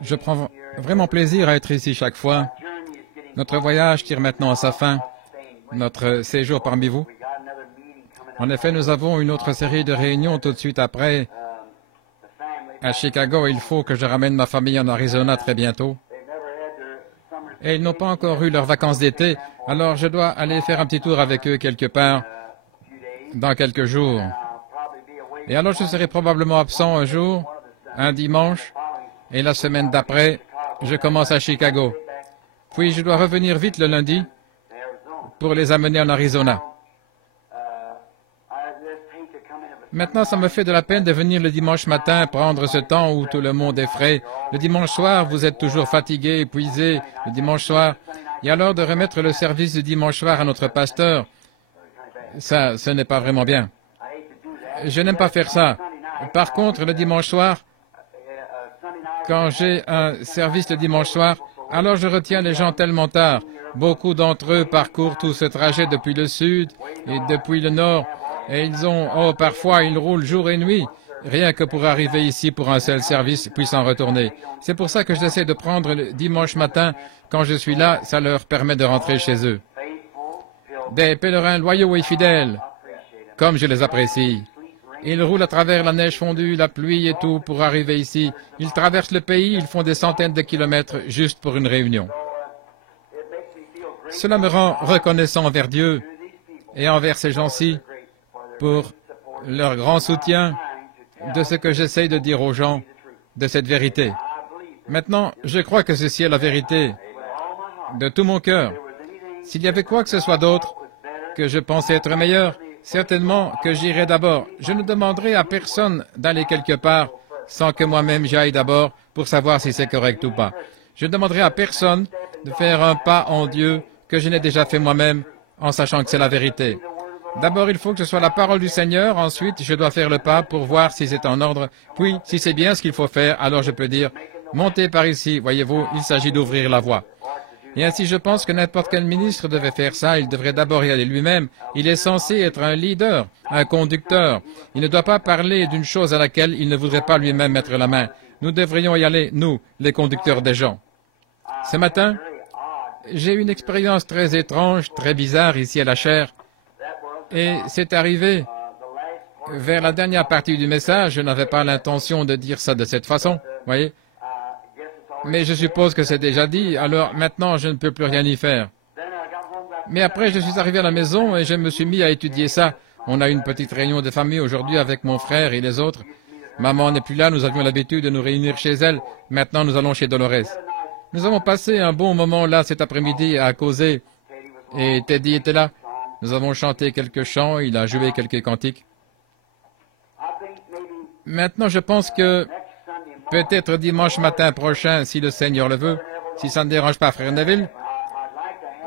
Je prends vraiment plaisir à être ici chaque fois. Notre voyage tire maintenant à sa fin, notre séjour parmi vous. En effet, nous avons une autre série de réunions tout de suite après. À Chicago, il faut que je ramène ma famille en Arizona très bientôt. Et ils n'ont pas encore eu leurs vacances d'été, alors je dois aller faire un petit tour avec eux quelque part dans quelques jours. Et alors je serai probablement absent un jour, un dimanche, et la semaine d'après, je commence à Chicago. Puis je dois revenir vite le lundi pour les amener en Arizona. Maintenant, ça me fait de la peine de venir le dimanche matin prendre ce temps où tout le monde est frais. Le dimanche soir, vous êtes toujours fatigué, épuisé, le dimanche soir. Et alors de remettre le service du dimanche soir à notre pasteur, ça, ce n'est pas vraiment bien. Je n'aime pas faire ça. Par contre, le dimanche soir, quand j'ai un service le dimanche soir, alors je retiens les gens tellement tard. Beaucoup d'entre eux parcourent tout ce trajet depuis le sud et depuis le nord. Et parfois ils roulent jour et nuit, rien que pour arriver ici pour un seul service, puis s'en retourner. C'est pour ça que j'essaie de prendre le dimanche matin, quand je suis là, ça leur permet de rentrer chez eux. Des pèlerins loyaux et fidèles, comme je les apprécie. Ils roulent à travers la neige fondue, la pluie et tout pour arriver ici. Ils traversent le pays, ils font des centaines de kilomètres juste pour une réunion. Cela me rend reconnaissant envers Dieu et envers ces gens-ci pour leur grand soutien de ce que j'essaye de dire aux gens, de cette vérité. Maintenant, je crois que ceci est la vérité de tout mon cœur. S'il y avait quoi que ce soit d'autre, que je pensais être meilleur, certainement que j'irais d'abord. Je ne demanderai à personne d'aller quelque part sans que moi-même j'y aille d'abord pour savoir si c'est correct ou pas. Je ne demanderai à personne de faire un pas en Dieu que je n'ai déjà fait moi-même en sachant que c'est la vérité. D'abord, il faut que ce soit la parole du Seigneur. Ensuite, je dois faire le pas pour voir si c'est en ordre. Puis, si c'est bien ce qu'il faut faire, alors je peux dire, montez par ici. Voyez-vous, il s'agit d'ouvrir la voie. Et ainsi, je pense que n'importe quel ministre devait faire ça. Il devrait d'abord y aller lui-même. Il est censé être un leader, un conducteur. Il ne doit pas parler d'une chose à laquelle il ne voudrait pas lui-même mettre la main. Nous devrions y aller, nous, les conducteurs des gens. Ce matin, j'ai eu une expérience très étrange, très bizarre ici à la chaire. Et c'est arrivé vers la dernière partie du message. Je n'avais pas l'intention de dire ça de cette façon, voyez. Mais je suppose que c'est déjà dit, alors maintenant je ne peux plus rien y faire. Mais après, je suis arrivé à la maison et je me suis mis à étudier ça. On a une petite réunion de famille aujourd'hui avec mon frère et les autres. Maman n'est plus là, nous avions l'habitude de nous réunir chez elle. Maintenant, nous allons chez Dolores. Nous avons passé un bon moment là cet après-midi à causer. Et Teddy était là. Nous avons chanté quelques chants, il a joué quelques cantiques. Maintenant, je pense que peut-être dimanche matin prochain, si le Seigneur le veut, si ça ne dérange pas Frère Neville,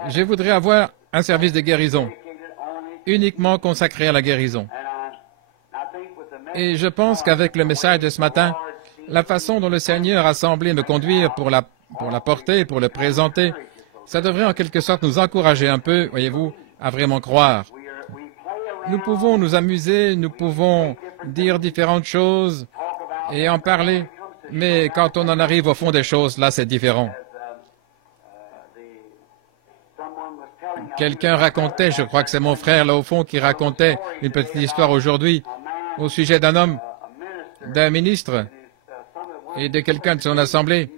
je voudrais avoir un service de guérison, uniquement consacré à la guérison. Et je pense qu'avec le message de ce matin, la façon dont le Seigneur a semblé me conduire pour la porter, pour le présenter, ça devrait en quelque sorte nous encourager un peu, voyez-vous, à vraiment croire. Nous pouvons nous amuser, nous pouvons dire différentes choses et en parler, mais quand on en arrive au fond des choses, là c'est différent. Quelqu'un racontait, je crois que c'est mon frère là au fond qui racontait une petite histoire aujourd'hui au sujet d'un homme, d'un ministre et de quelqu'un de son assemblée.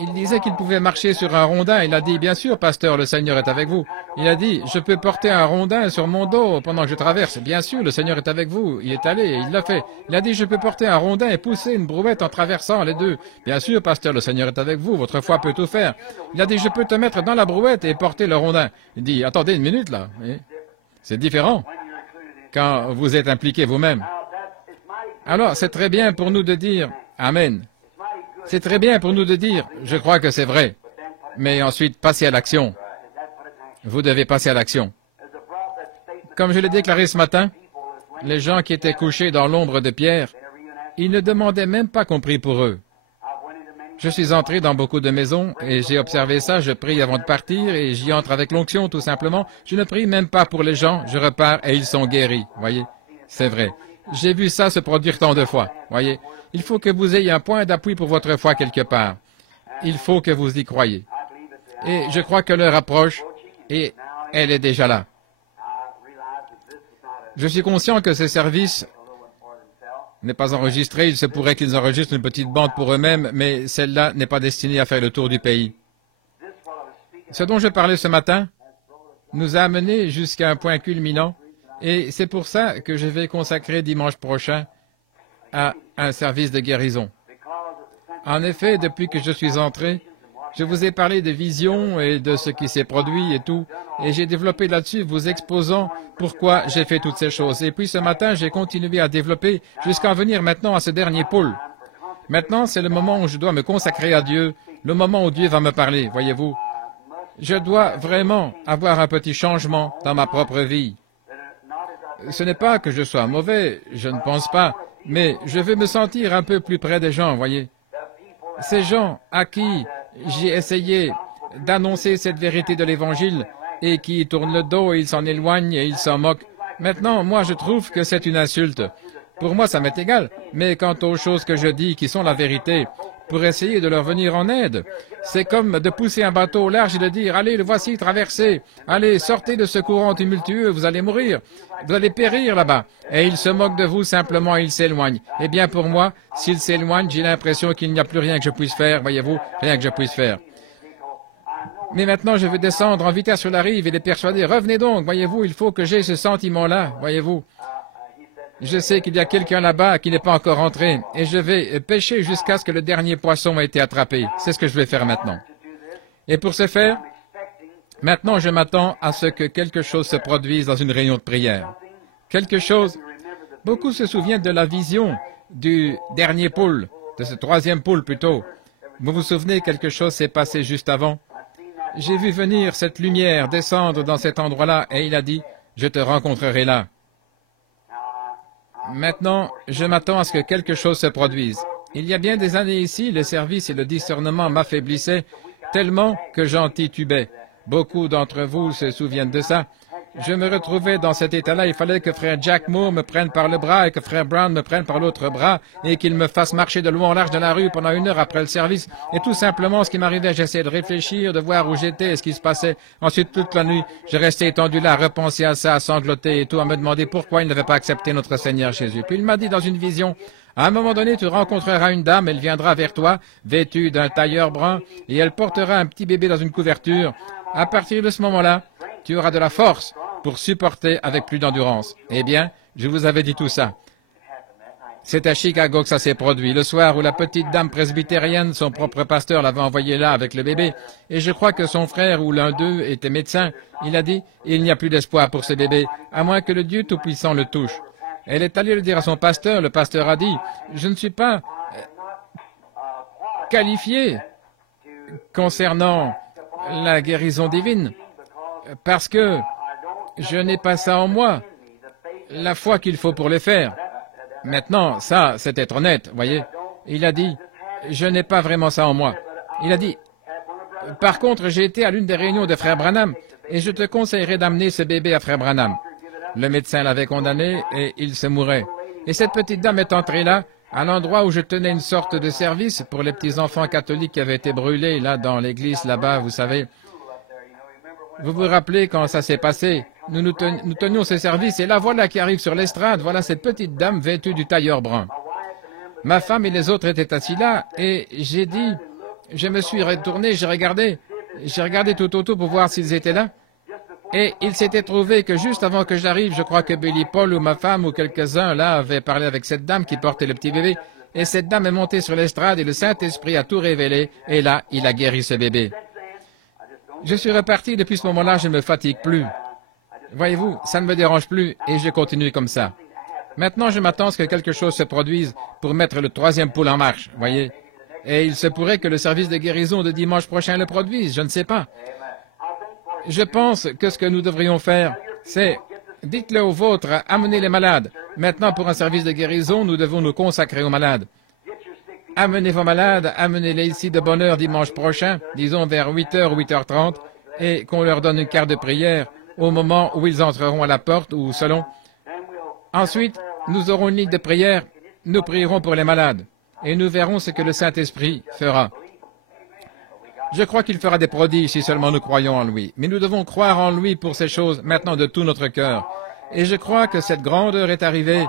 Il disait qu'il pouvait marcher sur un rondin. Il a dit, bien sûr, pasteur, le Seigneur est avec vous. Il a dit, je peux porter un rondin sur mon dos pendant que je traverse. Bien sûr, le Seigneur est avec vous. Il est allé et il l'a fait. Il a dit, je peux porter un rondin et pousser une brouette en traversant les deux. Bien sûr, pasteur, le Seigneur est avec vous. Votre foi peut tout faire. Il a dit, je peux te mettre dans la brouette et porter le rondin. Il dit, attendez une minute là. C'est différent quand vous êtes impliqué vous-même. Alors, c'est très bien pour nous de dire, Amen. C'est très bien pour nous de dire, je crois que c'est vrai, mais ensuite passez à l'action. Vous devez passer à l'action. Comme je l'ai déclaré ce matin, les gens qui étaient couchés dans l'ombre de Pierre, ils ne demandaient même pas qu'on prie pour eux. Je suis entré dans beaucoup de maisons et j'ai observé ça, je prie avant de partir et j'y entre avec l'onction tout simplement. Je ne prie même pas pour les gens, je repars et ils sont guéris, voyez. C'est vrai. J'ai vu ça se produire tant de fois, voyez. Il faut que vous ayez un point d'appui pour votre foi quelque part. Il faut que vous y croyiez. Et je crois que l'heure approche et elle est déjà là. Je suis conscient que ces services n'est pas enregistré. Il se pourrait qu'ils enregistrent une petite bande pour eux-mêmes, mais celle-là n'est pas destinée à faire le tour du pays. Ce dont je parlais ce matin nous a amenés jusqu'à un point culminant, et c'est pour ça que je vais consacrer dimanche prochain à un service de guérison. En effet, depuis que je suis entré, je vous ai parlé des visions et de ce qui s'est produit et tout, et j'ai développé là-dessus, vous exposant pourquoi j'ai fait toutes ces choses. Et puis ce matin, j'ai continué à développer jusqu'à en venir maintenant à ce dernier pôle. Maintenant, c'est le moment où je dois me consacrer à Dieu, le moment où Dieu va me parler, voyez-vous. Je dois vraiment avoir un petit changement dans ma propre vie. Ce n'est pas que je sois mauvais, je ne pense pas, mais je veux me sentir un peu plus près des gens, voyez. Ces gens à qui j'ai essayé d'annoncer cette vérité de l'Évangile et qui tournent le dos et ils s'en éloignent et ils s'en moquent. Maintenant, moi, je trouve que c'est une insulte. Pour moi, ça m'est égal, mais quant aux choses que je dis qui sont la vérité, pour essayer de leur venir en aide, c'est comme de pousser un bateau au large et de dire « Allez, le voici, traversez. Allez, sortez de ce courant tumultueux, vous allez mourir. Vous allez périr là-bas. » Et ils se moquent de vous, simplement, ils s'éloignent. Eh bien, pour moi, s'ils s'éloignent, j'ai l'impression qu'il n'y a plus rien que je puisse faire, voyez-vous, rien que je puisse faire. Mais maintenant, je veux descendre en vitesse sur la rive et les persuader. Revenez donc, voyez-vous, il faut que j'aie ce sentiment-là, voyez-vous. Je sais qu'il y a quelqu'un là-bas qui n'est pas encore entré, et je vais pêcher jusqu'à ce que le dernier poisson ait été attrapé. C'est ce que je vais faire maintenant. Et pour ce faire, maintenant je m'attends à ce que quelque chose se produise dans une réunion de prière. Quelque chose. Beaucoup se souviennent de la vision du dernier pôle, de ce troisième pôle plutôt. Vous vous souvenez, quelque chose s'est passé juste avant. J'ai vu venir cette lumière descendre dans cet endroit-là, et il a dit, « Je te rencontrerai là. » Maintenant, je m'attends à ce que quelque chose se produise. Il y a bien des années ici, le service et le discernement m'affaiblissaient tellement que j'en titubais. Beaucoup d'entre vous se souviennent de ça. Je me retrouvais dans cet état-là. Il fallait que frère Jack Moore me prenne par le bras et que frère Brown me prenne par l'autre bras et qu'il me fasse marcher de loin en large dans la rue pendant 1 heure après le service. Et tout simplement, ce qui m'arrivait, j'essayais de réfléchir, de voir où j'étais et ce qui se passait. Ensuite, toute la nuit, je restais étendu là, à repenser à ça, à sangloter et tout, à me demander pourquoi il n'avait pas accepté notre Seigneur Jésus. Puis il m'a dit dans une vision, à un moment donné, tu rencontreras une dame, elle viendra vers toi, vêtue d'un tailleur brun, et elle portera un petit bébé dans une couverture. À partir de ce moment-là, tu auras de la force pour supporter avec plus d'endurance. Eh bien, je vous avais dit tout ça. C'est à Chicago que ça s'est produit, le soir où la petite dame presbytérienne, son propre pasteur l'avait envoyée là avec le bébé, et je crois que son frère ou l'un d'eux était médecin. Il a dit, il n'y a plus d'espoir pour ce bébé, à moins que le Dieu Tout-Puissant le touche. Elle est allée le dire à son pasteur, le pasteur a dit, je ne suis pas qualifié concernant la guérison divine, parce que je n'ai pas ça en moi, la foi qu'il faut pour le faire. Maintenant, ça, c'est être honnête, voyez. Il a dit, je n'ai pas vraiment ça en moi. Il a dit, par contre, j'ai été à l'une des réunions de frère Branham, et je te conseillerais d'amener ce bébé à frère Branham. Le médecin l'avait condamné, et il se mourait. Et cette petite dame est entrée là, à l'endroit où je tenais une sorte de service pour les petits-enfants catholiques qui avaient été brûlés, là, dans l'église, là-bas, vous savez. Vous vous rappelez quand ça s'est passé? Nous tenions ce service, et là, voilà qui arrive sur l'estrade, voilà cette petite dame vêtue du tailleur brun. Ma femme et les autres étaient assis là, et j'ai dit, je me suis retourné, j'ai regardé tout autour pour voir s'ils étaient là, et il s'était trouvé que juste avant que j'arrive, je crois que Billy Paul ou ma femme ou quelques-uns là avaient parlé avec cette dame qui portait le petit bébé, et cette dame est montée sur l'estrade, et le Saint-Esprit a tout révélé, et là, il a guéri ce bébé. Je suis reparti, depuis ce moment-là, je ne me fatigue plus. Voyez-vous, ça ne me dérange plus, et je continue comme ça. Maintenant, je m'attends à ce que quelque chose se produise pour mettre le troisième pôle en marche, voyez. Et il se pourrait que le service de guérison de dimanche prochain le produise, je ne sais pas. Je pense que ce que nous devrions faire, c'est, dites-le aux vôtres, amenez les malades. Maintenant, pour un service de guérison, nous devons nous consacrer aux malades. Amenez vos malades, amenez-les ici de bonne heure dimanche prochain, disons vers 8h ou 8h30, et qu'on leur donne une carte de prière au moment où ils entreront à la porte ou au salon. Ensuite, nous aurons une ligne de prière, nous prierons pour les malades, et nous verrons ce que le Saint-Esprit fera. Je crois qu'il fera des prodiges si seulement nous croyons en lui. Mais nous devons croire en lui pour ces choses maintenant de tout notre cœur. Et je crois que cette grande heure est arrivée,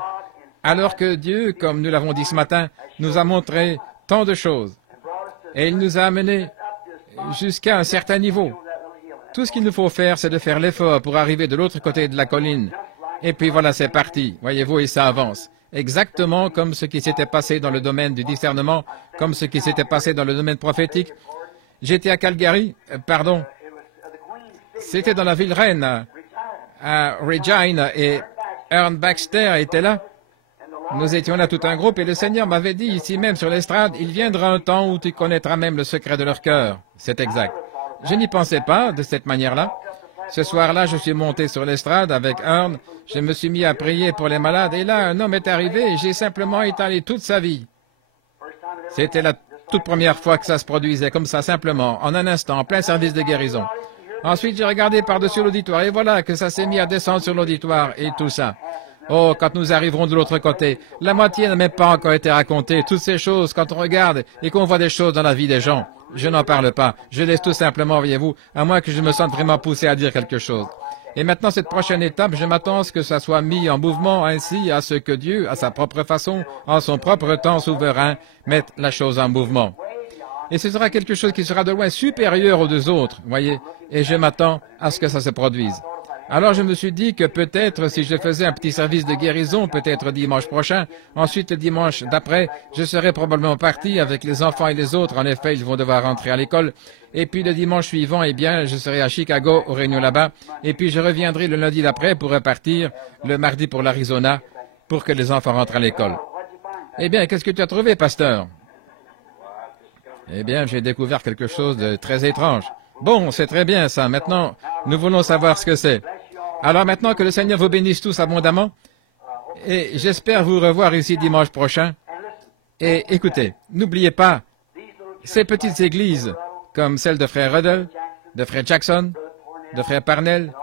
alors que Dieu, comme nous l'avons dit ce matin, nous a montré tant de choses. Et il nous a amenés jusqu'à un certain niveau. Tout ce qu'il nous faut faire, c'est de faire l'effort pour arriver de l'autre côté de la colline. Et puis voilà, c'est parti. Voyez-vous, et ça avance. Exactement comme ce qui s'était passé dans le domaine du discernement, comme ce qui s'était passé dans le domaine prophétique. J'étais à Calgary, c'était dans la ville reine, à Regina, et Ern Baxter était là. Nous étions là tout un groupe, et le Seigneur m'avait dit, ici même sur l'estrade, il viendra un temps où tu connaîtras même le secret de leur cœur. C'est exact. Je n'y pensais pas de cette manière-là. Ce soir-là, je suis monté sur l'estrade avec Ern, je me suis mis à prier pour les malades, et là, un homme est arrivé, et j'ai simplement étalé toute sa vie. C'était la toute première fois que ça se produisait comme ça, simplement, en un instant, en plein service de guérison. Ensuite, j'ai regardé par-dessus l'auditoire, et voilà que ça s'est mis à descendre sur l'auditoire, et tout ça. Oh, quand nous arriverons de l'autre côté, la moitié n'a même pas encore été racontée. Toutes ces choses, quand on regarde et qu'on voit des choses dans la vie des gens, je n'en parle pas. Je laisse tout simplement, voyez-vous, à moins que je me sente vraiment poussé à dire quelque chose. Et maintenant, cette prochaine étape, je m'attends à ce que ça soit mis en mouvement ainsi à ce que Dieu, à sa propre façon, en son propre temps souverain, mette la chose en mouvement. Et ce sera quelque chose qui sera de loin supérieur aux deux autres, voyez, et je m'attends à ce que ça se produise. Alors je me suis dit que peut-être si je faisais un petit service de guérison, peut-être dimanche prochain, ensuite le dimanche d'après, je serais probablement parti avec les enfants et les autres, en effet ils vont devoir rentrer à l'école, et puis le dimanche suivant, eh bien, je serai à Chicago, aux réunions là-bas, et puis je reviendrai le lundi d'après pour repartir le mardi pour l'Arizona, pour que les enfants rentrent à l'école. Eh bien, qu'est-ce que tu as trouvé, pasteur? Eh bien, j'ai découvert quelque chose de très étrange. Bon, c'est très bien ça. Maintenant, nous voulons savoir ce que c'est. Alors maintenant que le Seigneur vous bénisse tous abondamment, et j'espère vous revoir ici dimanche prochain. Et écoutez, n'oubliez pas, ces petites églises, comme celle de frère Ruddle, de frère Jackson, de frère Parnell,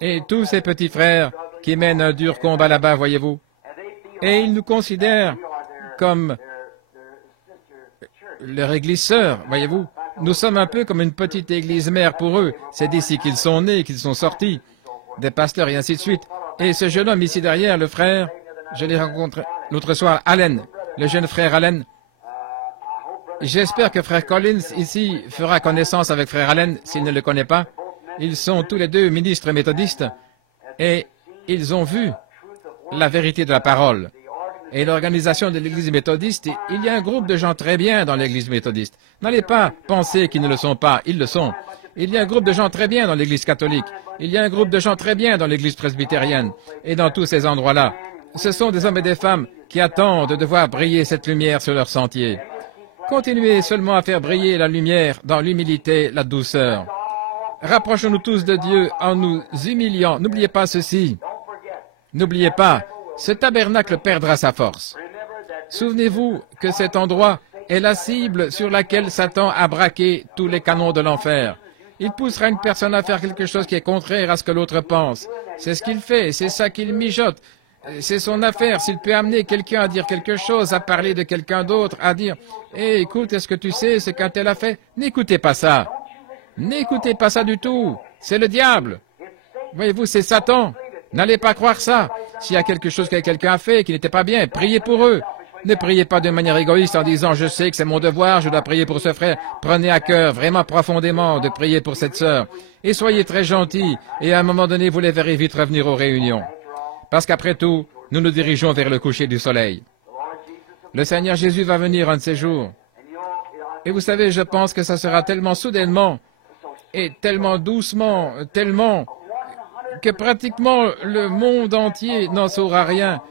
et tous ces petits frères qui mènent un dur combat là-bas, voyez-vous, et ils nous considèrent comme leur église sœur, voyez-vous. Nous sommes un peu comme une petite église mère pour eux. C'est d'ici qu'ils sont nés, qu'ils sont sortis, des pasteurs et ainsi de suite. Et ce jeune homme ici derrière, le frère, je l'ai rencontré l'autre soir, Allen, le jeune frère Allen. J'espère que frère Collins ici fera connaissance avec frère Allen s'il ne le connaît pas. Ils sont tous les deux ministres méthodistes et ils ont vu la vérité de la parole. Et l'organisation de l'Église méthodiste, il y a un groupe de gens très bien dans l'Église méthodiste. N'allez pas penser qu'ils ne le sont pas, ils le sont. Il y a un groupe de gens très bien dans l'Église catholique. Il y a un groupe de gens très bien dans l'Église presbytérienne. Et dans tous ces endroits-là, ce sont des hommes et des femmes qui attendent de voir briller cette lumière sur leur sentier. Continuez seulement à faire briller la lumière dans l'humilité, la douceur. Rapprochons-nous tous de Dieu en nous humiliant. N'oubliez pas ceci. N'oubliez pas, ce tabernacle perdra sa force. Souvenez-vous que cet endroit est la cible sur laquelle Satan a braqué tous les canons de l'enfer. Il poussera une personne à faire quelque chose qui est contraire à ce que l'autre pense. C'est ce qu'il fait, c'est ça qu'il mijote. C'est son affaire. S'il peut amener quelqu'un à dire quelque chose, à parler de quelqu'un d'autre, à dire « Hé, écoute, est-ce que tu sais ce qu'un tel a fait ?» N'écoutez pas ça. N'écoutez pas ça du tout. C'est le diable. Voyez-vous, c'est Satan. N'allez pas croire ça. S'il y a quelque chose que quelqu'un a fait qui n'était pas bien, priez pour eux. Ne priez pas de manière égoïste en disant « Je sais que c'est mon devoir, je dois prier pour ce frère ». Prenez à cœur, vraiment profondément, de prier pour cette sœur. Et soyez très gentils, et à un moment donné, vous les verrez vite revenir aux réunions. Parce qu'après tout, nous nous dirigeons vers le coucher du soleil. Le Seigneur Jésus va venir un de ces jours. Et vous savez, je pense que ça sera tellement soudainement, et tellement doucement, tellement que pratiquement le monde entier n'en saura rien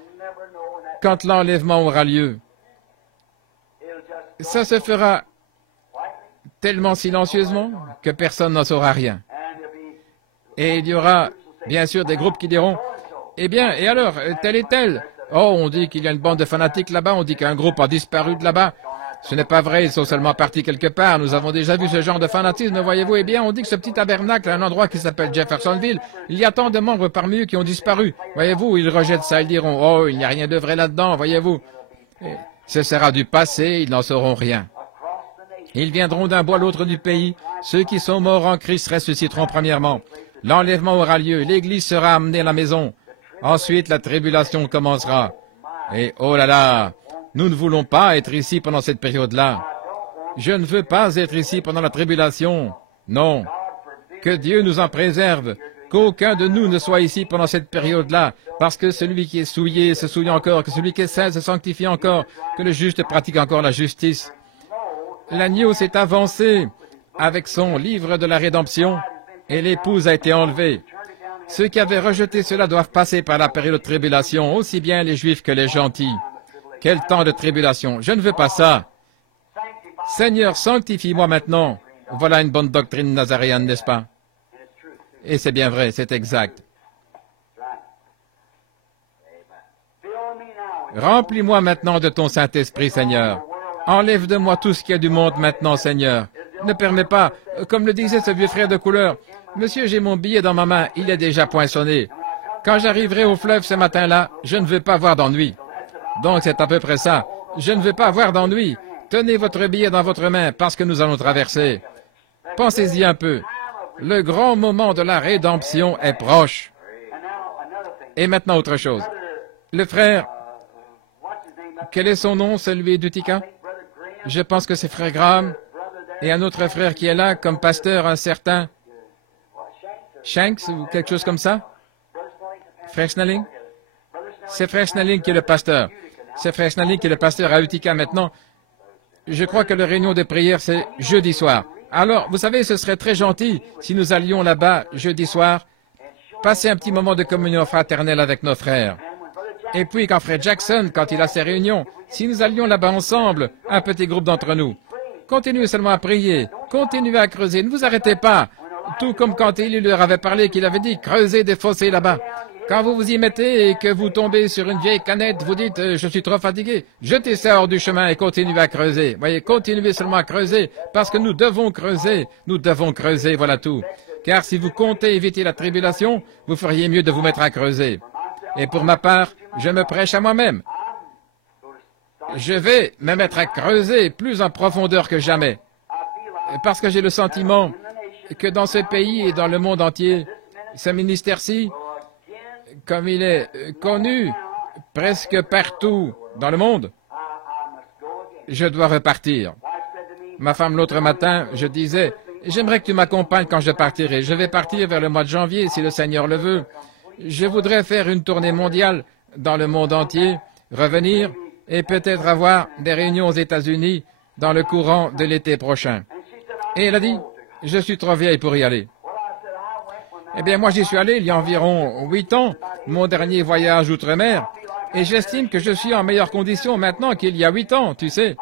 quand l'enlèvement aura lieu. Ça se fera tellement silencieusement que personne n'en saura rien. Et il y aura bien sûr des groupes qui diront « Eh bien, et alors, tel et tel ?» Oh, on dit qu'il y a une bande de fanatiques là-bas, on dit qu'un groupe a disparu de là-bas. Ce n'est pas vrai, ils sont seulement partis quelque part. Nous avons déjà vu ce genre de fanatisme, voyez-vous. Eh bien, on dit que ce petit tabernacle, un endroit qui s'appelle Jeffersonville, il y a tant de membres parmi eux qui ont disparu. Voyez-vous, ils rejettent ça, ils diront, oh, il n'y a rien de vrai là-dedans, voyez-vous. Ce sera du passé, ils n'en sauront rien. Ils viendront d'un bout à l'autre du pays. Ceux qui sont morts en Christ ressusciteront premièrement. L'enlèvement aura lieu. L'Église sera amenée à la maison. Ensuite, la tribulation commencera. Et oh là là, nous ne voulons pas être ici pendant cette période-là. Je ne veux pas être ici pendant la tribulation. Non. Que Dieu nous en préserve. Qu'aucun de nous ne soit ici pendant cette période-là, parce que celui qui est souillé se souille encore, que celui qui est saint se sanctifie encore, que le juste pratique encore la justice. L'agneau s'est avancé avec son livre de la rédemption, et l'épouse a été enlevée. Ceux qui avaient rejeté cela doivent passer par la période de tribulation, aussi bien les Juifs que les gentils. Quel temps de tribulation! Je ne veux pas ça. Seigneur, sanctifie-moi maintenant. Voilà une bonne doctrine nazaréenne, n'est-ce pas? Et c'est bien vrai, c'est exact. Remplis-moi maintenant de ton Saint-Esprit, Seigneur. Enlève de moi tout ce qu'il y a du monde maintenant, Seigneur. Ne permets pas, comme le disait ce vieux frère de couleur, « Monsieur, j'ai mon billet dans ma main, il est déjà poinçonné. Quand j'arriverai au fleuve ce matin-là, je ne veux pas avoir d'ennui. » Donc c'est à peu près ça. Je ne veux pas avoir d'ennui. Tenez votre billet dans votre main, parce que nous allons traverser. Pensez-y un peu. Le grand moment de la rédemption est proche. Et maintenant, autre chose. Le frère, quel est son nom, celui d'Utica? Je pense que c'est frère Graham. Et un autre frère qui est là, comme pasteur, un certain Shanks ou quelque chose comme ça? Frère Snelling? C'est frère Snelling qui est le pasteur. C'est frère Snelling qui est le pasteur à Utica maintenant. Je crois que la réunion de prière, c'est jeudi soir. Alors, vous savez, ce serait très gentil si nous allions là-bas jeudi soir, passer un petit moment de communion fraternelle avec nos frères. Et puis, quand frère Jackson, quand il a ses réunions, si nous allions là-bas ensemble, un petit groupe d'entre nous, continuez seulement à prier, continuez à creuser, ne vous arrêtez pas. Tout comme quand il leur avait parlé, qu'il avait dit, creusez des fossés là-bas. Quand vous vous y mettez et que vous tombez sur une vieille canette, vous dites, je suis trop fatigué, jetez ça hors du chemin et continuez à creuser. Voyez, continuez seulement à creuser, parce que nous devons creuser, voilà tout. Car si vous comptez éviter la tribulation, vous feriez mieux de vous mettre à creuser. Et pour ma part, je me prêche à moi-même. Je vais me mettre à creuser plus en profondeur que jamais. Parce que j'ai le sentiment que dans ce pays et dans le monde entier, ce ministère-ci, comme il est connu presque partout dans le monde, je dois repartir. Ma femme, l'autre matin, je disais, j'aimerais que tu m'accompagnes quand je partirai. Je vais partir vers le mois de janvier, si le Seigneur le veut. Je voudrais faire une tournée mondiale dans le monde entier, revenir et peut-être avoir des réunions aux États-Unis dans le courant de l'été prochain. Et elle a dit, je suis trop vieille pour y aller. Eh bien, moi, j'y suis allé il y a environ 8 ans, mon dernier voyage outre-mer, et j'estime que je suis en meilleure condition maintenant qu'il y a 8 ans, tu sais.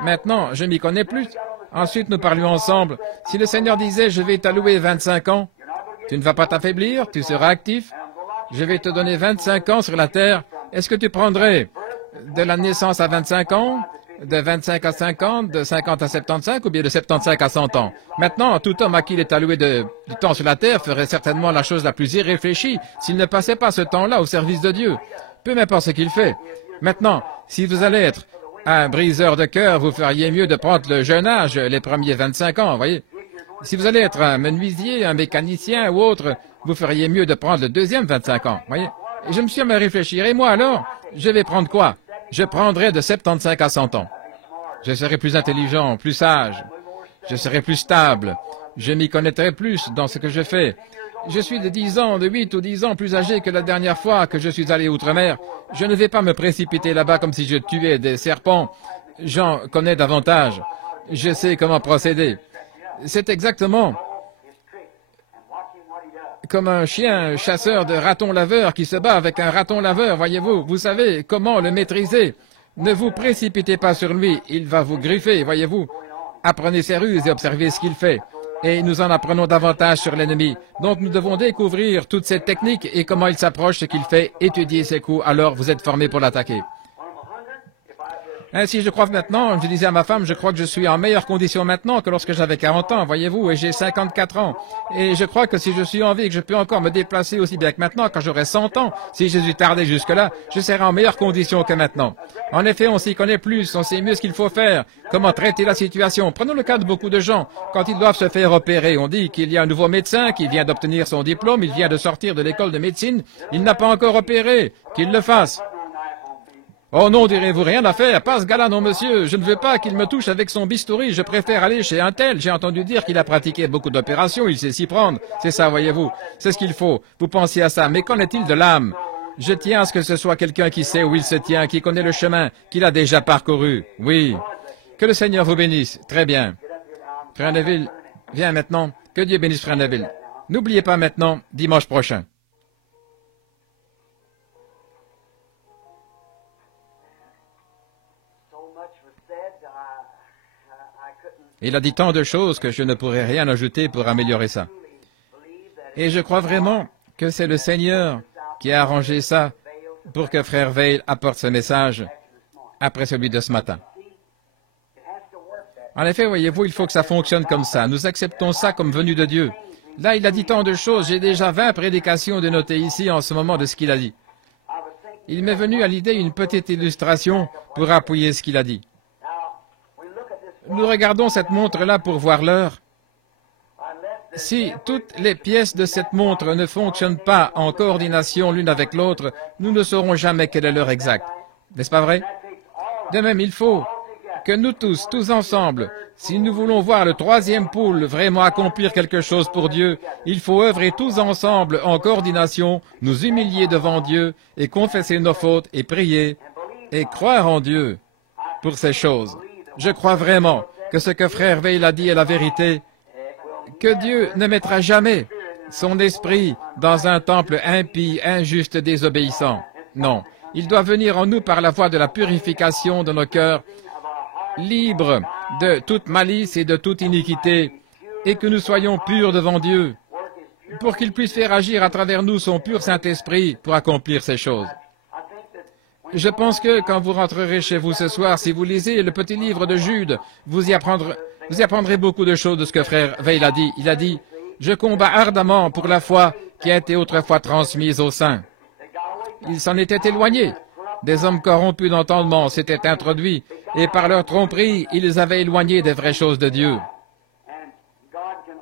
Maintenant, je m'y connais plus. Ensuite, nous parlions ensemble. Si le Seigneur disait, je vais t'allouer 25 ans, tu ne vas pas t'affaiblir, tu seras actif. Je vais te donner 25 ans sur la terre. Est-ce que tu prendrais de la naissance à 25 ans, de 25 à 50, de 50 à 75 ou bien de 75 à 100 ans? Maintenant, tout homme à qui il est alloué du temps sur la terre ferait certainement la chose la plus irréfléchie s'il ne passait pas ce temps-là au service de Dieu. Peu m'importe ce qu'il fait. Maintenant, si vous allez être un briseur de cœur, vous feriez mieux de prendre le jeune âge, les premiers 25 ans, voyez. Si vous allez être un menuisier, un mécanicien ou autre, vous feriez mieux de prendre le deuxième 25 ans, voyez. Et je me suis à me réfléchir. Et moi alors, je vais prendre quoi? Je prendrai de 75 à 100 ans. Je serai plus intelligent, plus sage. Je serai plus stable. Je m'y connaîtrai plus dans ce que je fais. Je suis de 10 ans, de 8 ou 10 ans plus âgé que la dernière fois que je suis allé outre-mer. Je ne vais pas me précipiter là-bas comme si je tuais des serpents. J'en connais davantage. Je sais comment procéder. C'est exactement comme un chien chasseur de ratons laveurs qui se bat avec un raton laveur, voyez-vous. Vous savez comment le maîtriser. Ne vous précipitez pas sur lui, il va vous griffer, voyez-vous. Apprenez ses ruses et observez ce qu'il fait. Et nous en apprenons davantage sur l'ennemi. Donc nous devons découvrir toutes ces techniques et comment il s'approche, ce qu'il fait, étudier ses coups, alors vous êtes formés pour l'attaquer. Ainsi, je crois maintenant, je disais à ma femme, je crois que je suis en meilleure condition maintenant que lorsque j'avais 40 ans, voyez-vous, et j'ai 54 ans. Et je crois que si je suis en vie et que je peux encore me déplacer aussi bien que maintenant, quand j'aurai 100 ans, si Jésus tardait jusque-là, je serai en meilleure condition que maintenant. En effet, on s'y connaît plus, on sait mieux ce qu'il faut faire, comment traiter la situation. Prenons le cas de beaucoup de gens. Quand ils doivent se faire opérer, on dit qu'il y a un nouveau médecin qui vient d'obtenir son diplôme, il vient de sortir de l'école de médecine, il n'a pas encore opéré, qu'il le fasse. Oh non, direz-vous, rien à faire, pas ce gars-là, non monsieur, je ne veux pas qu'il me touche avec son bistouri, je préfère aller chez un tel, j'ai entendu dire qu'il a pratiqué beaucoup d'opérations, il sait s'y prendre, c'est ça, voyez-vous, c'est ce qu'il faut, vous pensez à ça, mais qu'en est-il de l'âme? Je tiens à ce que ce soit quelqu'un qui sait où il se tient, qui connaît le chemin, qu'il a déjà parcouru, oui. Que le Seigneur vous bénisse, très bien. Frère Neville, viens maintenant, que Dieu bénisse Frère Neville. N'oubliez pas maintenant, dimanche prochain. Il a dit tant de choses que je ne pourrais rien ajouter pour améliorer ça. Et je crois vraiment que c'est le Seigneur qui a arrangé ça pour que Frère Veil apporte ce message après celui de ce matin. En effet, voyez-vous, il faut que ça fonctionne comme ça. Nous acceptons ça comme venu de Dieu. Là, il a dit tant de choses. J'ai déjà 20 prédications de noter ici en ce moment de ce qu'il a dit. Il m'est venu à l'idée une petite illustration pour appuyer ce qu'il a dit. Nous regardons cette montre-là pour voir l'heure. Si toutes les pièces de cette montre ne fonctionnent pas en coordination l'une avec l'autre, nous ne saurons jamais quelle est l'heure exacte. N'est-ce pas vrai? De même, il faut que nous tous ensemble, si nous voulons voir le troisième pôle vraiment accomplir quelque chose pour Dieu, il faut œuvrer tous ensemble en coordination, nous humilier devant Dieu et confesser nos fautes et prier et croire en Dieu pour ces choses. Je crois vraiment que ce que Frère Veil a dit est la vérité, que Dieu ne mettra jamais son esprit dans un temple impie, injuste, désobéissant. Non, il doit venir en nous par la voie de la purification de nos cœurs, libres de toute malice et de toute iniquité, et que nous soyons purs devant Dieu, pour qu'il puisse faire agir à travers nous son pur Saint-Esprit pour accomplir ces choses. Je pense que quand vous rentrerez chez vous ce soir, si vous lisez le petit livre de Jude, vous y apprendrez beaucoup de choses de ce que Frère Veil a dit. Il a dit, « Je combats ardemment pour la foi qui a été autrefois transmise aux saints. » Il s'en était éloigné. Des hommes corrompus d'entendement s'étaient introduits, et par leur tromperie, ils avaient éloigné des vraies choses de Dieu.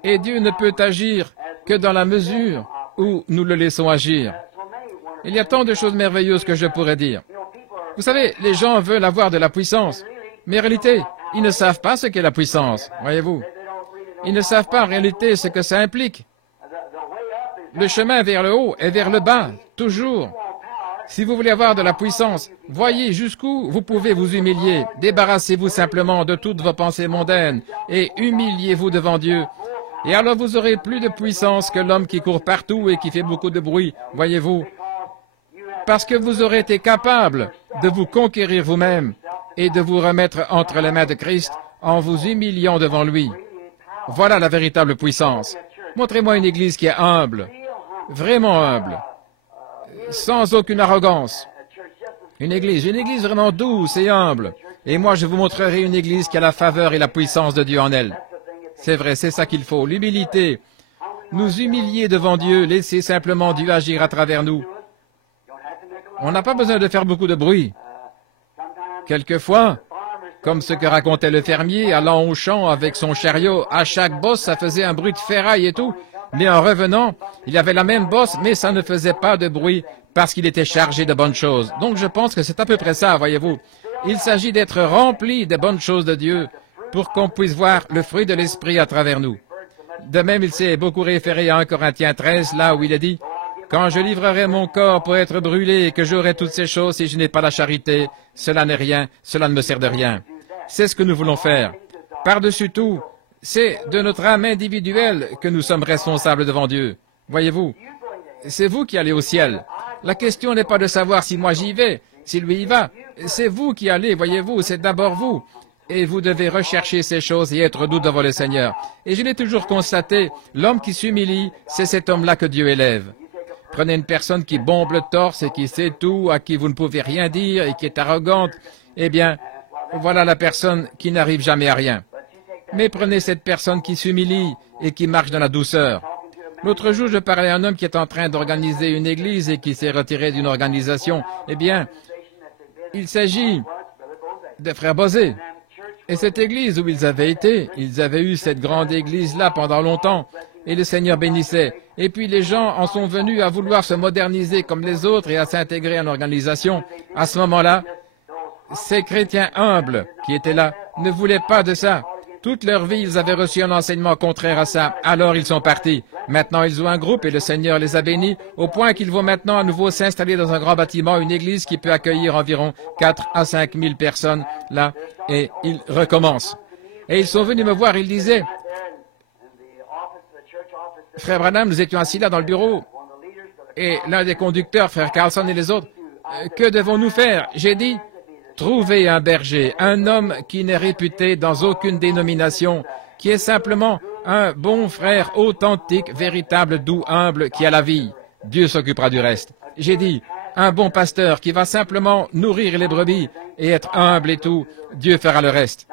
Et Dieu ne peut agir que dans la mesure où nous le laissons agir. Il y a tant de choses merveilleuses que je pourrais dire. Vous savez, les gens veulent avoir de la puissance, mais en réalité, ils ne savent pas ce qu'est la puissance, voyez-vous. Ils ne savent pas en réalité ce que ça implique. Le chemin vers le haut est vers le bas, toujours. Si vous voulez avoir de la puissance, voyez jusqu'où vous pouvez vous humilier. Débarrassez-vous simplement de toutes vos pensées mondaines et humiliez-vous devant Dieu. Et alors vous aurez plus de puissance que l'homme qui court partout et qui fait beaucoup de bruit, voyez-vous. Parce que vous aurez été capable de vous conquérir vous-même et de vous remettre entre les mains de Christ en vous humiliant devant lui. Voilà la véritable puissance. Montrez-moi une église qui est humble, vraiment humble, sans aucune arrogance. Une église vraiment douce et humble. Et moi, je vous montrerai une église qui a la faveur et la puissance de Dieu en elle. C'est vrai, c'est ça qu'il faut, l'humilité. Nous humilier devant Dieu, laisser simplement Dieu agir à travers nous. On n'a pas besoin de faire beaucoup de bruit. Quelquefois, comme ce que racontait le fermier, allant au champ avec son chariot, à chaque bosse, ça faisait un bruit de ferraille et tout. Mais en revenant, il avait la même bosse, mais ça ne faisait pas de bruit parce qu'il était chargé de bonnes choses. Donc je pense que c'est à peu près ça, voyez-vous. Il s'agit d'être rempli des bonnes choses de Dieu pour qu'on puisse voir le fruit de l'Esprit à travers nous. De même, il s'est beaucoup référé à 1 Corinthiens 13, là où il a dit « Quand je livrerai mon corps pour être brûlé et que j'aurai toutes ces choses, si je n'ai pas la charité, cela n'est rien, cela ne me sert de rien. » C'est ce que nous voulons faire. Par-dessus tout, c'est de notre âme individuelle que nous sommes responsables devant Dieu. Voyez-vous, c'est vous qui allez au ciel. La question n'est pas de savoir si moi j'y vais, si lui y va. C'est vous qui allez, voyez-vous, c'est d'abord vous. Et vous devez rechercher ces choses et être doux devant le Seigneur. Et je l'ai toujours constaté, l'homme qui s'humilie, c'est cet homme-là que Dieu élève. Prenez une personne qui bombe le torse et qui sait tout, à qui vous ne pouvez rien dire et qui est arrogante. Eh bien, voilà la personne qui n'arrive jamais à rien. Mais prenez cette personne qui s'humilie et qui marche dans la douceur. L'autre jour, je parlais à un homme qui est en train d'organiser une église et qui s'est retiré d'une organisation. Eh bien, il s'agit de Frère Bosé. Et cette église où ils avaient été, ils avaient eu cette grande église-là pendant longtemps, et le Seigneur bénissait. Et puis les gens en sont venus à vouloir se moderniser comme les autres et à s'intégrer en organisation. À ce moment-là, ces chrétiens humbles qui étaient là ne voulaient pas de ça. Toute leur vie, ils avaient reçu un enseignement contraire à ça. Alors ils sont partis. Maintenant, ils ont un groupe et le Seigneur les a bénis au point qu'ils vont maintenant à nouveau s'installer dans un grand bâtiment, une église qui peut accueillir environ 4 à 5 000 personnes là. Et ils recommencent. Et ils sont venus me voir, ils disaient, « Frère Branham, nous étions assis là dans le bureau. Et l'un des conducteurs, Frère Carlson et les autres, que devons-nous faire? » J'ai dit, trouvez un berger, un homme qui n'est réputé dans aucune dénomination, qui est simplement un bon frère authentique, véritable, doux, humble, qui a la vie. Dieu s'occupera du reste. J'ai dit, un bon pasteur qui va simplement nourrir les brebis et être humble et tout, Dieu fera le reste.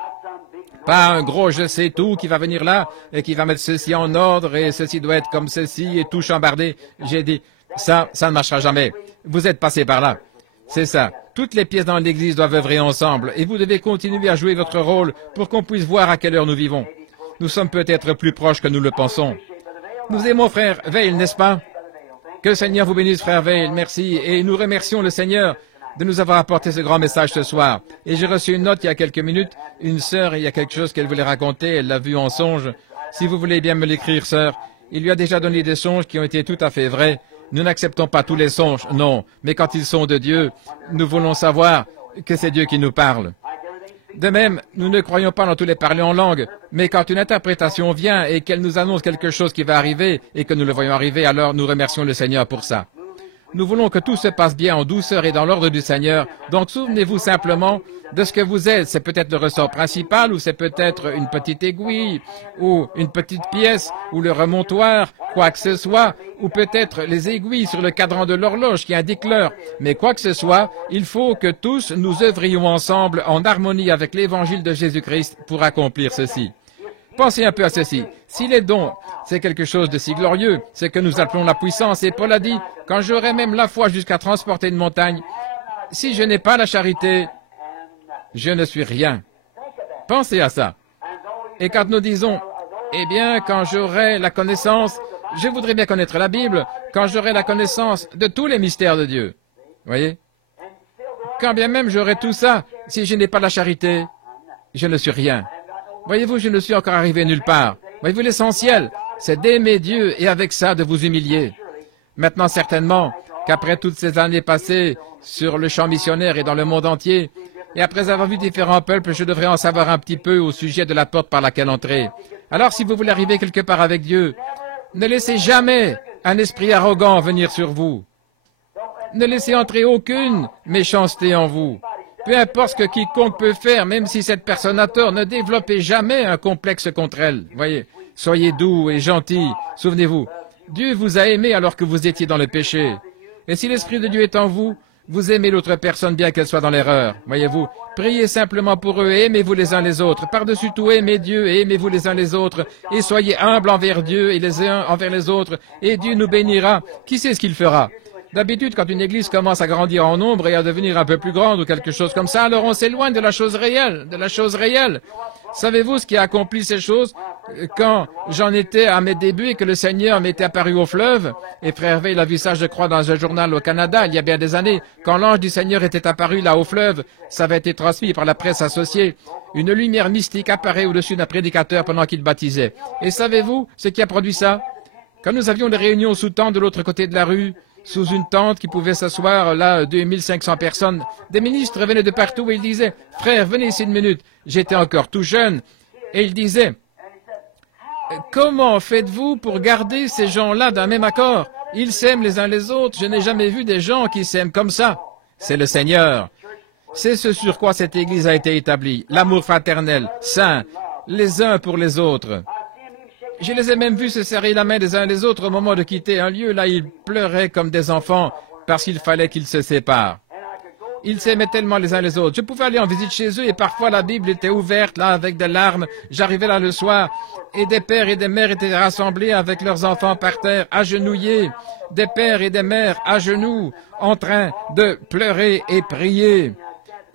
Pas un gros je sais tout qui va venir là et qui va mettre ceci en ordre et ceci doit être comme ceci et tout chambardé. J'ai dit, ça ne marchera jamais. Vous êtes passé par là. C'est ça. Toutes les pièces dans l'église doivent œuvrer ensemble et vous devez continuer à jouer votre rôle pour qu'on puisse voir à quelle heure nous vivons. Nous sommes peut-être plus proches que nous le pensons. Nous aimons frère Veil, n'est-ce pas? Que le Seigneur vous bénisse, frère Veil. Merci. Et nous remercions le Seigneur de nous avoir apporté ce grand message ce soir. Et j'ai reçu une note il y a quelques minutes. Une sœur, il y a quelque chose qu'elle voulait raconter. Elle l'a vu en songe. Si vous voulez bien me l'écrire, sœur. Il lui a déjà donné des songes qui ont été tout à fait vrais. Nous n'acceptons pas tous les songes, non. Mais quand ils sont de Dieu, nous voulons savoir que c'est Dieu qui nous parle. De même, nous ne croyons pas dans tous les parler en langue, mais quand une interprétation vient et qu'elle nous annonce quelque chose qui va arriver et que nous le voyons arriver, alors nous remercions le Seigneur pour ça. Nous voulons que tout se passe bien en douceur et dans l'ordre du Seigneur. Donc souvenez-vous simplement de ce que vous êtes. C'est peut-être le ressort principal ou c'est peut-être une petite aiguille ou une petite pièce ou le remontoir, quoi que ce soit, ou peut-être les aiguilles sur le cadran de l'horloge qui indiquent l'heure. Mais quoi que ce soit, il faut que tous nous œuvrions ensemble en harmonie avec l'évangile de Jésus-Christ pour accomplir ceci. Pensez un peu à ceci. Si les dons, c'est quelque chose de si glorieux, c'est que nous appelons la puissance. Et Paul a dit, quand j'aurai même la foi jusqu'à transporter une montagne, si je n'ai pas la charité, je ne suis rien. Pensez à ça. Et quand nous disons, eh bien, quand j'aurai la connaissance, je voudrais bien connaître la Bible, quand j'aurai la connaissance de tous les mystères de Dieu. Voyez? Quand bien même j'aurai tout ça, si je n'ai pas la charité, je ne suis rien. Voyez-vous, je ne suis encore arrivé nulle part. Voyez-vous, l'essentiel, c'est d'aimer Dieu et avec ça de vous humilier. Maintenant, certainement, qu'après toutes ces années passées sur le champ missionnaire et dans le monde entier, et après avoir vu différents peuples, je devrais en savoir un petit peu au sujet de la porte par laquelle entrer. Alors, si vous voulez arriver quelque part avec Dieu, ne laissez jamais un esprit arrogant venir sur vous. Ne laissez entrer aucune méchanceté en vous. Peu importe ce que quiconque peut faire, même si cette personne a tort, ne développez jamais un complexe contre elle. Voyez, soyez doux et gentils. Souvenez-vous, Dieu vous a aimé alors que vous étiez dans le péché. Et si l'Esprit de Dieu est en vous, vous aimez l'autre personne bien qu'elle soit dans l'erreur. Voyez-vous, priez simplement pour eux et aimez-vous les uns les autres. Par-dessus tout, aimez Dieu et aimez-vous les uns les autres. Et soyez humbles envers Dieu et les uns envers les autres. Et Dieu nous bénira. Qui sait ce qu'il fera? D'habitude, quand une église commence à grandir en nombre et à devenir un peu plus grande ou quelque chose comme ça, alors on s'éloigne de la chose réelle, Savez-vous ce qui a accompli ces choses? Quand j'en étais à mes débuts et que le Seigneur m'était apparu au fleuve, et Frère Veil a vu ça, je crois, dans un journal au Canada, il y a bien des années, quand l'ange du Seigneur était apparu là au fleuve, ça avait été transmis par la presse associée, une lumière mystique apparaît au-dessus d'un prédicateur pendant qu'il baptisait. Et savez-vous ce qui a produit ça? Quand nous avions des réunions sous tente de l'autre côté de la rue, sous une tente qui pouvait s'asseoir, là, 2500 personnes. Des ministres venaient de partout et ils disaient, « Frère, venez ici une minute. » J'étais encore tout jeune. Et ils disaient, « Comment faites-vous pour garder ces gens-là d'un même accord? Ils s'aiment les uns les autres. Je n'ai jamais vu des gens qui s'aiment comme ça. » C'est le Seigneur. C'est ce sur quoi cette Église a été établie. L'amour fraternel, saint, les uns pour les autres. Je les ai même vus se serrer la main des uns les autres au moment de quitter un lieu. Là, ils pleuraient comme des enfants parce qu'il fallait qu'ils se séparent. Ils s'aimaient tellement les uns les autres. Je pouvais aller en visite chez eux et parfois la Bible était ouverte là avec des larmes. J'arrivais là le soir et des pères et des mères étaient rassemblés avec leurs enfants par terre, agenouillés. Des pères et des mères à genoux en train de pleurer et prier.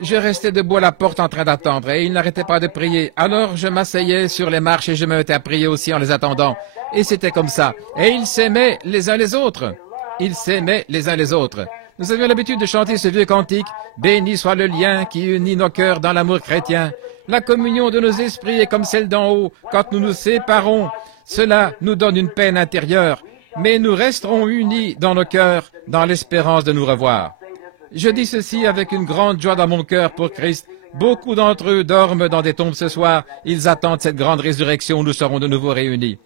Je restais debout à la porte en train d'attendre et ils n'arrêtaient pas de prier. Alors je m'asseyais sur les marches et je me mettais à prier aussi en les attendant. Et c'était comme ça. Et ils s'aimaient les uns les autres. Ils s'aimaient les uns les autres. Nous avions l'habitude de chanter ce vieux cantique. Béni soit le lien qui unit nos cœurs dans l'amour chrétien. La communion de nos esprits est comme celle d'en haut. Quand nous nous séparons, cela nous donne une peine intérieure. Mais nous resterons unis dans nos cœurs, dans l'espérance de nous revoir. Je dis ceci avec une grande joie dans mon cœur pour Christ. Beaucoup d'entre eux dorment dans des tombes ce soir. Ils attendent cette grande résurrection où nous serons de nouveau réunis.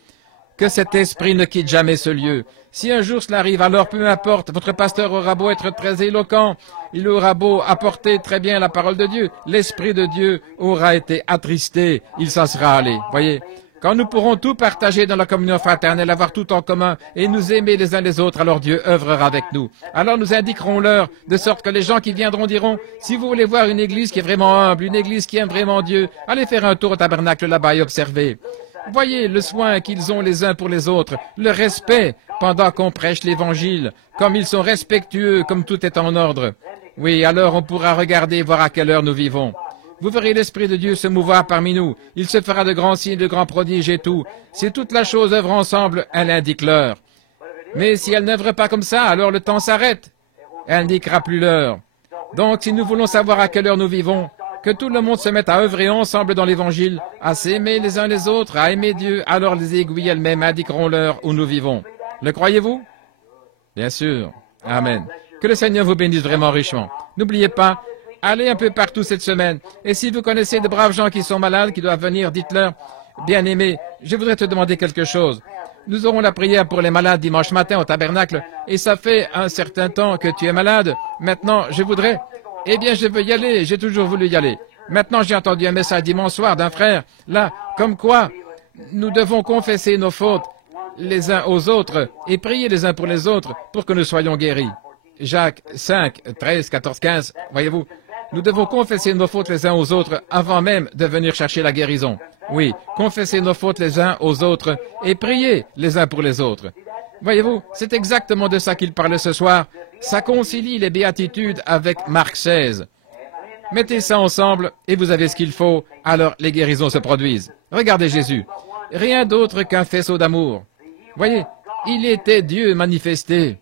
Que cet esprit ne quitte jamais ce lieu. Si un jour cela arrive, alors peu importe, votre pasteur aura beau être très éloquent, il aura beau apporter très bien la parole de Dieu, l'esprit de Dieu aura été attristé, il s'en sera allé. Voyez, quand nous pourrons tout partager dans la communion fraternelle, avoir tout en commun et nous aimer les uns les autres, alors Dieu œuvrera avec nous. Alors nous indiquerons l'heure, de sorte que les gens qui viendront diront, si vous voulez voir une église qui est vraiment humble, une église qui aime vraiment Dieu, allez faire un tour au tabernacle là-bas et observez. Voyez le soin qu'ils ont les uns pour les autres, le respect pendant qu'on prêche l'Évangile, comme ils sont respectueux, comme tout est en ordre. Oui, alors on pourra regarder et voir à quelle heure nous vivons. Vous verrez l'Esprit de Dieu se mouvoir parmi nous. Il se fera de grands signes, de grands prodiges et tout. Si toute la chose œuvre ensemble, elle indique l'heure. Mais si elle n'œuvre pas comme ça, alors le temps s'arrête. Elle n'indiquera plus l'heure. Donc, si nous voulons savoir à quelle heure nous vivons, que tout le monde se mette à œuvrer ensemble dans l'Évangile, à s'aimer les uns les autres, à aimer Dieu, alors les aiguilles elles-mêmes indiqueront l'heure où nous vivons. Le croyez-vous? Bien sûr. Amen. Que le Seigneur vous bénisse vraiment richement. N'oubliez pas, allez un peu partout cette semaine. Et si vous connaissez de braves gens qui sont malades, qui doivent venir, dites-leur, bien-aimé, je voudrais te demander quelque chose. Nous aurons la prière pour les malades dimanche matin au tabernacle, et ça fait un certain temps que tu es malade. Maintenant, je voudrais... Eh bien, je veux y aller, j'ai toujours voulu y aller. Maintenant, j'ai entendu un message dimanche soir d'un frère, là, comme quoi nous devons confesser nos fautes les uns aux autres et prier les uns pour les autres pour que nous soyons guéris. Jacques 5, 13, 14, 15, voyez-vous, nous devons confesser nos fautes les uns aux autres avant même de venir chercher la guérison. Oui, confesser nos fautes les uns aux autres et prier les uns pour les autres. Voyez-vous, c'est exactement de ça qu'il parlait ce soir. Ça concilie les béatitudes avec Marc 16. Mettez ça ensemble et vous avez ce qu'il faut, alors les guérisons se produisent. Regardez Jésus. Rien d'autre qu'un faisceau d'amour. Voyez, il était Dieu manifesté.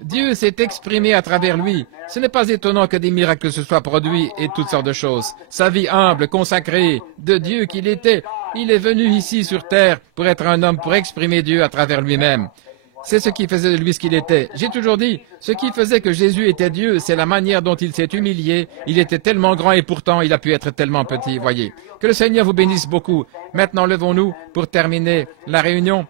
Dieu s'est exprimé à travers lui. Ce n'est pas étonnant que des miracles se soient produits et toutes sortes de choses. Sa vie humble, consacrée, de Dieu qu'il était, il est venu ici sur terre pour être un homme, pour exprimer Dieu à travers lui-même. C'est ce qui faisait de lui ce qu'il était. J'ai toujours dit, ce qui faisait que Jésus était Dieu, c'est la manière dont il s'est humilié. Il était tellement grand et pourtant il a pu être tellement petit, voyez. Que le Seigneur vous bénisse beaucoup. Maintenant, levons-nous pour terminer la réunion.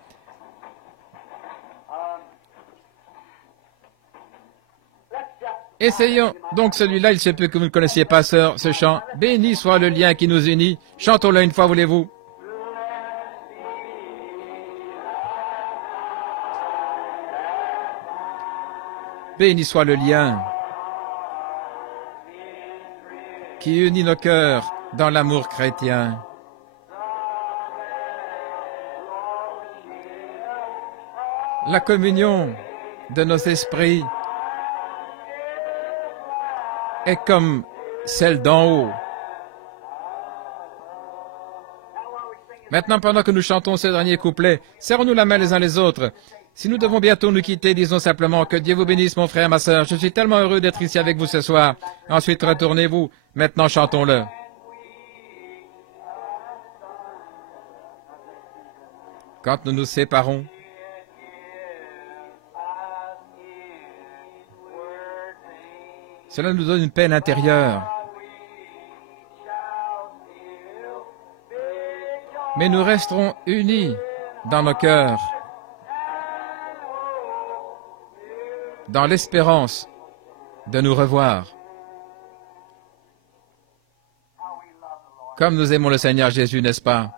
Essayons. Donc celui-là, il se peut que vous ne connaissiez pas, sœur, ce chant. Béni soit le lien qui nous unit. Chantons-le une fois, voulez-vous? Béni soit le lien qui unit nos cœurs dans l'amour chrétien. La communion de nos esprits est comme celle d'en haut. Maintenant, pendant que nous chantons ce dernier couplet, serrons-nous la main les uns les autres. Si nous devons bientôt nous quitter, disons simplement que Dieu vous bénisse, mon frère, ma sœur. Je suis tellement heureux d'être ici avec vous ce soir. Ensuite, retournez-vous. Maintenant, chantons-le. Quand nous nous séparons, cela nous donne une peine intérieure. Mais nous resterons unis dans nos cœurs, dans l'espérance de nous revoir. Comme nous aimons le Seigneur Jésus, n'est-ce pas?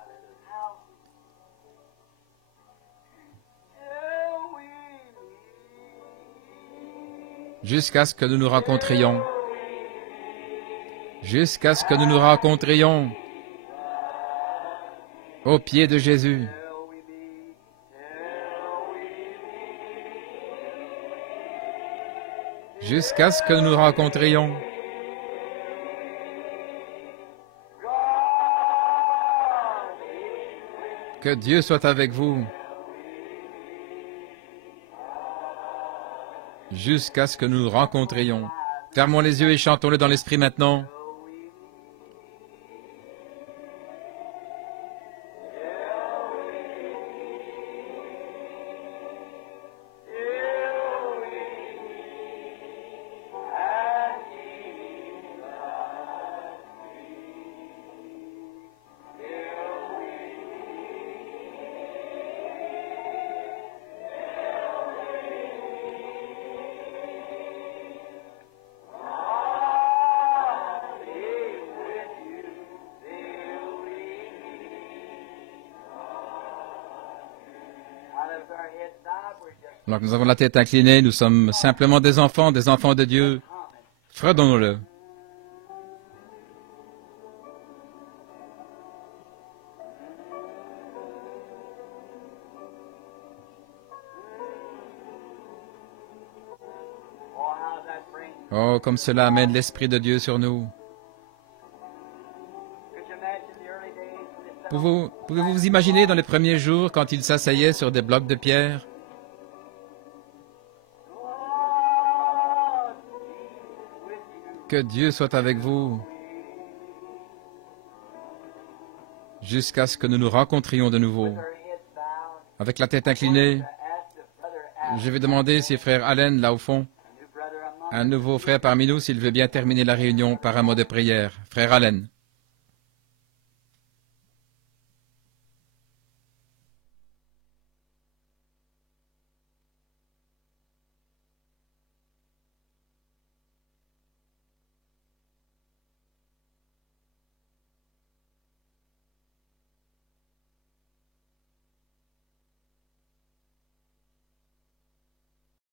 Jusqu'à ce que nous nous rencontrions jusqu'à ce que nous nous rencontrions au pied de Jésus. Jusqu'à ce que nous nous rencontrions. Que Dieu soit avec vous. Jusqu'à ce que nous nous rencontrions. Fermons les yeux et chantons-le dans l'esprit maintenant. Alors que nous avons la tête inclinée, nous sommes simplement des enfants de Dieu. Fredonnons-le. Oh, comme cela amène l'Esprit de Dieu sur nous. Pouvez-vous vous imaginer dans les premiers jours quand il s'asseyait sur des blocs de pierre? Que Dieu soit avec vous jusqu'à ce que nous nous rencontrions de nouveau. Avec la tête inclinée, je vais demander si frère Allen, là au fond, un nouveau frère parmi nous, s'il veut bien terminer la réunion par un mot de prière. Frère Allen.